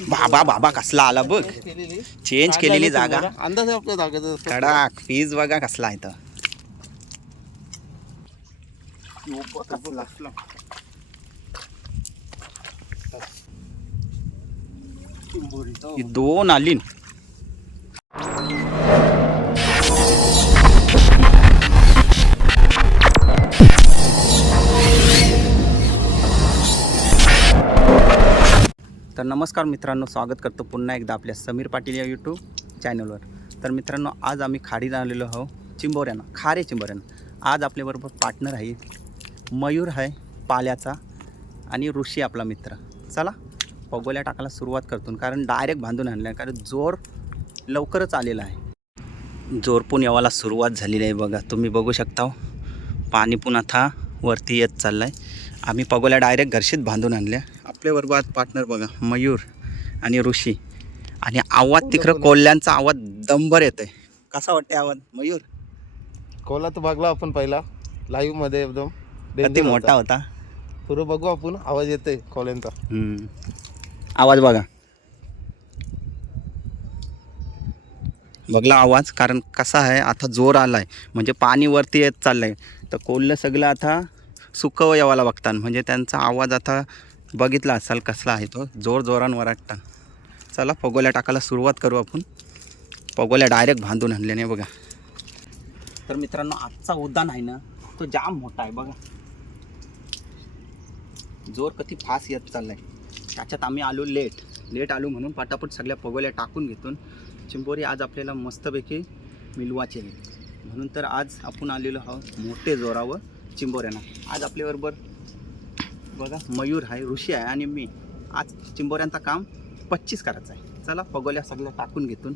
बाबा बाबा कसला आला बघ. चेंज केलेली. जागा. अंदाज आहे आपल्या जागेचा. कडक फीज बघा कसला आहे तर दोन आली तर नमस्कार मित्रांनो स्वागत करतो पुन्हा एकदा आपल्या समीर पाटील या यूट्यूब चॅनलवर तर मित्रांनो आज आम्ही खाडीला आलेलो आहो चिंबोऱ्यानं खारे चिंबोऱ्यानं. आज आपल्याबरोबर पार्टनर आहे मयूर आहे पाल्याचा आणि ऋषी आपला मित्र. चला पगोल्या टाकायला सुरुवात करतो कारण डायरेक्ट बांधून आणलं आहे कारण जोर लवकरच आलेला आहे. जोर पण यावाला सुरुवात झालेली आहे बघा तुम्ही बघू शकता पाणी पण आता वरती येत चाललं आहे आम्ही पगोल्या डायरेक्ट घरशीत बांधून आणल्या. आपल्याबरोबर आज पार्टनर बघा मयूर आणि ऋषी. आणि आवाज तिकडं कोल्ह्यांचा आवाज दंबर येतोय. कसा वाटते आवाज? मयूर? कोला तर बघला आपण पहिला. लाईव्हमध्ये एकदम. कधी danger मोठा होता. होता. पुढं बघू आपण. आवाज येतोय कोल्यांचा हम्म. आवाज बघा. बघला आवाज कारण कसा आहे आता जोर आलाय. म्हणजे पाणी वरती येत चाललंय. तर कोल्ह सगळं आता सुकव यावाला बघतात म्हणजे त्यांचा आवाज आता बघितला असाल कसला आहे तो. जोर जोरान वराटता. चला पगोल्या टाकायला सुरुवात करू आपण. पगोल्या डायरेक्ट बांधून आणल्याने बघा. तर मित्रांनो आजचा उद्यान आहे ना तो जाम मोठा आहे बघा. जोर कधी फास्ट येत चाललाय. त्याच्यात आम्ही आलो लेट लेट आलो म्हणून पटापट सगळ्या पगोल्या टाकून घेतून चिंबोरी आज आपल्याला मस्तपैकी मिलवाचे आहे. म्हणून तर आज आपण आलेलो आहोत मोठे जोरावर चिंबोऱ्यांना. आज आपल्याबरोबर बघा मयूर आहे ऋषी आहे आणि मी. आज चिंबोऱ्यांचं काम पच्चीस करायचं आहे. चला पगोल्या सगळ्या टाकून घेतून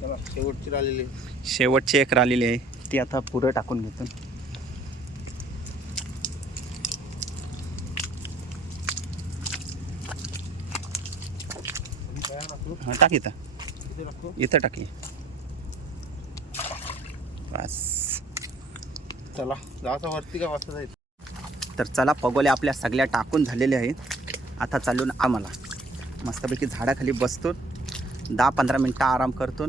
चला शेवटची राहिलेली शेवटची एक राहिलेली आहे. ती आता पुरं टाकून घेतो. हां टाक इथं. इथं टाकी बस. चला जायचं वरती का वाजता जायचं तर चला पगोल्या आपल्या सगळ्या टाकून झालेल्या आहेत. आता चालून आम्हाला. मस्तपैकी झाडाखाली बसतो. दहा पंधरा मिनटं आराम करतो.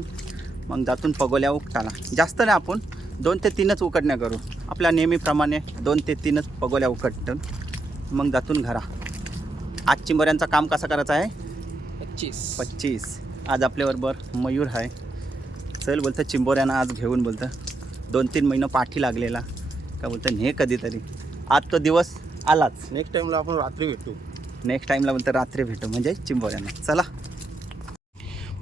मग जातून पगोल्या उकटाला जास्त नाही आपण दोन ते तीनच उकडण्या करू. आपल्या नेहमीप्रमाणे दोन ते तीनच पगोल्या उकडतो मग जातून घरा. आज चिंबऱ्यांचं काम कसं करायचं आहे? पच्चीस. पच्चीस. आज आपल्याबरोबर मयूर आहे. चल बोलतं चिंबोऱ्यानं आज घेऊन बोलतं. दोन तीन महिनं पाठी लागलेला. का बोलतं हे कधीतरी. आज तो दिवस आलाच. नेक्स्ट टाइमला आपण रात्री भेटू. नेक्स्ट टाईमला बोलतं रात्री भेटू. म्हणजे चिंबोऱ्यानं. चला.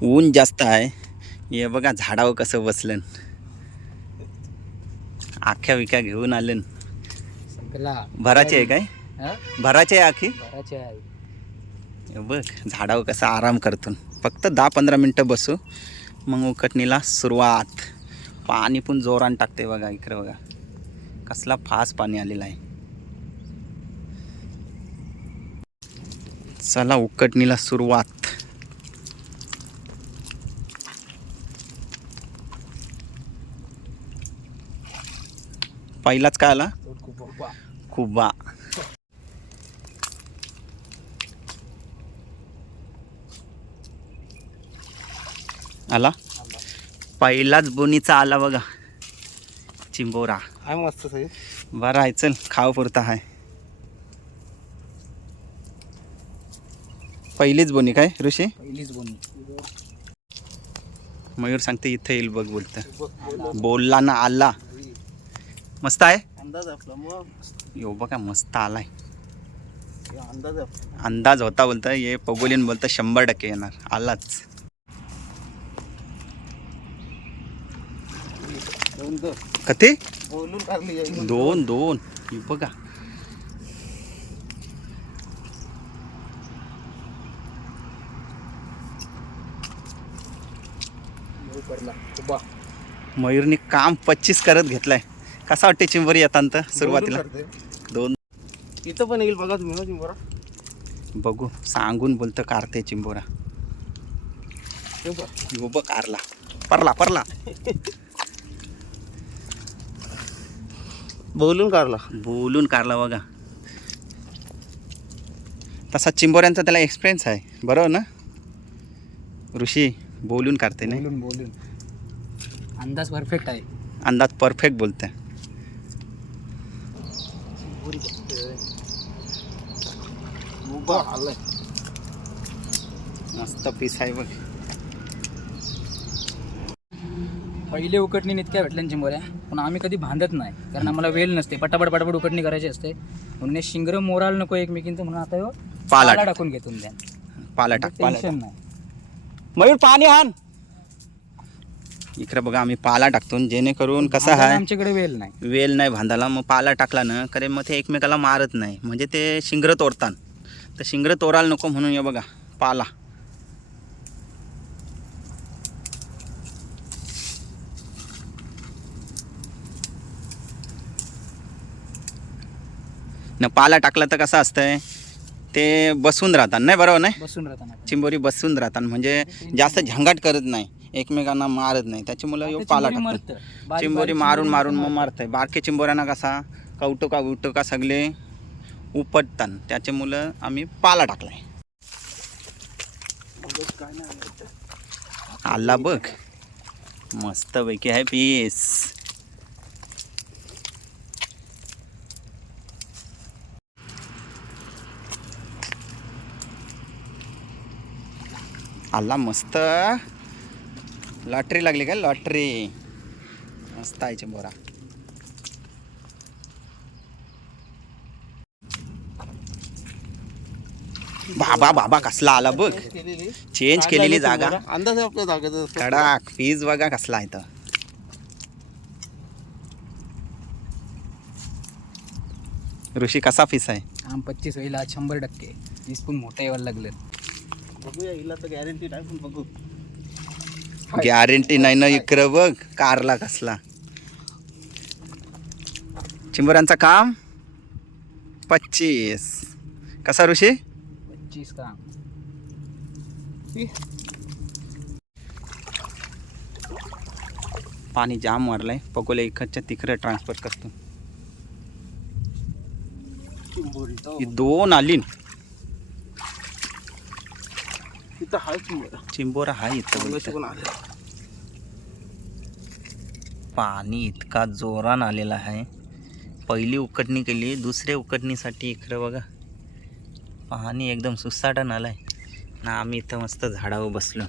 ऊन जास्त आहे. हे बघा झाडावर कसं बसलं. आख्या विख्या घेऊन आलं. भराचे आहे काय? भराचे आहे आखी? बघ झाडावर कसं आराम करतो. फक्त दहा पंधरा मिनटं बसू. मग उकटणीला सुरुवात. पाणी पण जोरान टाकते बघा इकडे बघा. कसला फास्ट पाणी आलेला आहे. चला उकटणीला सुरुवात. पहिलाच काय आला? खुबा आला? पहिलाच बोनीचा आला बघा. चिंबोरा. आहे मस्त साहेब बरं आहे चल खाव पुरता आहे पहिलीच बोनी काय ऋषी? पहिलीच बोनी. मयूर सांगते इथे येईल बघ बोलतं. बोलला ना आला. मस्त आहे? अंदाज आपला मग. यो बघा मस्त आलाय. हे अंदाज. अंदाज होता बोलतं ये पगोलीन बोलतं शंभर टक्के येणार. आलाच. कथे बोलून. दोन दोन. ही बघा. मयूरने काम पच्चीस करत घेतलाय. कसा वाटते चिंबोरी येताना सुरुवातीला? करते. दोन इथं पण येईल बघा तुम्ही ना चिंबोरा. बघू सांगून बोलतं कारते चिंबोरा. हे बघ. कारला. परला परला बोलून काढला बोलून कारला बघा. तसा चिंबोऱ्यांचा त्याला एक्सपिरियन्स आहे. बरोबर ना? ऋषी बोलून काढते नाही? बोलून बोलून. अंदाज परफेक्ट आहे. अंदाज परफेक्ट बोलते उभा आलाय मस्त पीस आहे बघ पहिले उकडणी इतक्या भेटल्या चिंबोऱ्या पण आम्ही कधी बांधत नाही कारण आम्हाला वेळ नसते. पटापट पटापट उकडणी करायची असते. म्हणून हे शिंगर मोराल नको एकमेकींचं म्हणून आता ह्यो पाला पाला टाकून घेतो द्या पाला टाक पाला टाक. टेन्शन नाही. मयूर पाणी आण. इकडे बघा आम्ही पाला टाकतो. जेणेकरून कसं आहे? आमच्याकडे वेळ नाही. वेल नाही बांधायला मग पाला टाकला ना करे मग ते एकमेकाला मारत नाही. म्हणजे ते शिंगर तोडतात. तर शिंगर तोडायला नको म्हणून हे बघा पाला. न पाला टाकला तर कसं असतंय? ते बसून राहतात नाही बरोबर नाही? बसून राहताना चिंबोरी बसून राहतात. म्हणजे जास्त झंगाट करत नाही. एकमेकांना मारत नाही. त्याच्यामुळं ह्यो पाला टाकतो चिंबोरी मारून मारून मग मारतंय. बारके चिंबोऱ्यांना कसा कौटुका उटुका सगळे उपटतात. त्याच्यामुळं आम्ही पाला टाकलाय. आला बघ. मस्त पैकी आहे पीस आला मस्त. लॉटरी लागली का? लॉटरी. मस्त आहे चिंबोरा. बाबा बाबा कसला आला बघ. चेंज केलेली जागा. अंदाज आहे आपल्या जागेचा कडक फीज बघा कसला आहे तर ऋषी कसा फीस आहे? आम पच्चीस होईल आज शंभर टक्के. वीस पण मोठं यायला लागलं बघूया हिला तर गॅरंटी नाही पण बघू. गॅरंटी नाही ना इकडं बघ कारला कसला चिंबोऱ्यांचं काम? पच्चीस. कसा ऋषी? पच्चीस का पाणी जाम मारलंय पकोले इकडच्या तिकडे ट्रान्सफर करतो. दोन आली तिथं हाय चिंबोरा. चिंबोरा हा इथं. पण आलं इतका जोरान आलेला आहे. पहिली उकडणी केली दुसऱ्या उकडणीसाठी इकडं बघा. पाणी एकदम सुसाटन आलाय. ना आम्ही इथं मस्त झाडावर बसलो.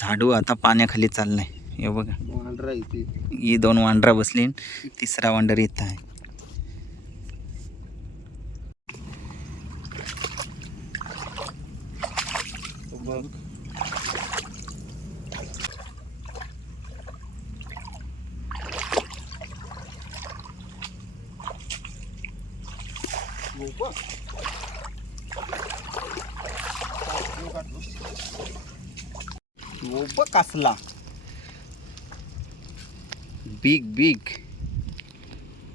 झाडू आता पाण्याखाली चाललंय. हे बघा. वांढरा इथे. ही दोन वांडरा बसली तिसरा वांडर इथं आहे. बघ बघ. कसला बिग बिग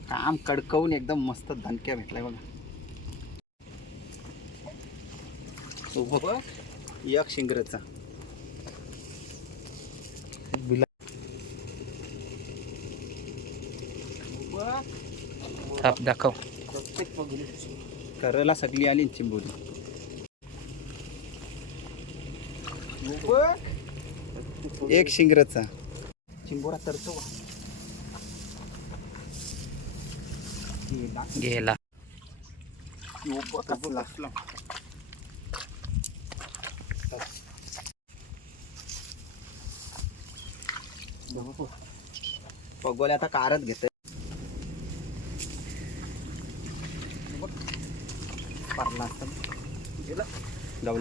काम कडकवून एकदम मस्त धनक्या भेटलाय बघा एक शिंगरचा. थाप दाखव. करला सगळी आली चिंबोरी एक शिंगरचा. चिंबोरा तरतो? गेला. गेला पगोले आता कारच घेत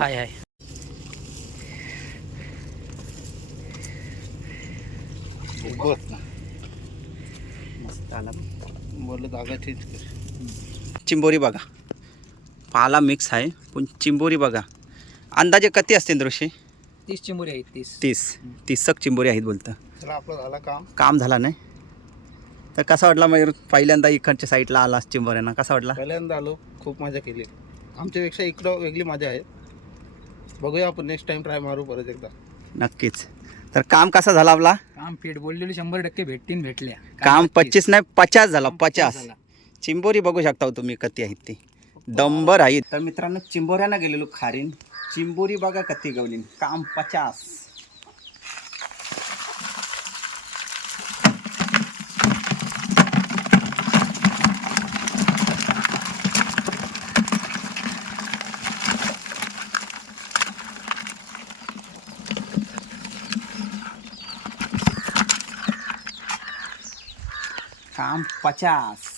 हाय हाय. आला. बोललं जागा चिंबोरी बघा. पाला मिक्स आहे पण चिंबोरी बघा. अंदाजे किती असतील ऋषी? तीस चिंबोरी आहेत तीस. तीस. तीसक चिंबोरी आहेत बोलतं. आपलं झालं काम. काम झाला नाही? तर कसा वाटला मयूर पहिल्यांदा इकडच्या साईडला आलास चिंबोऱ्यांना? कसा वाटला? पहिल्यांदा आलो खूप मजा केली. आमच्यापेक्षा इकडं वेगळी मजा आहे. बघूया आपण नेक्स्ट टाइम ट्राय मारू परत एकदा. नक्कीच. तर काम कसा झाला आपला? काम पेट बोललेले शंभर टक्के भेटतीन भेटल्या. काम. पच्चीस नाही पचास झाला पचास. चिंबोरी बघू शकता हो तुम्ही कती आहेत ती. दंबर आहेत. तर मित्रांनो चिंबोऱ्यानं गेलेलो खारीन. चिंबोरी बघा कती गवलीन. काम पचास. काम पचास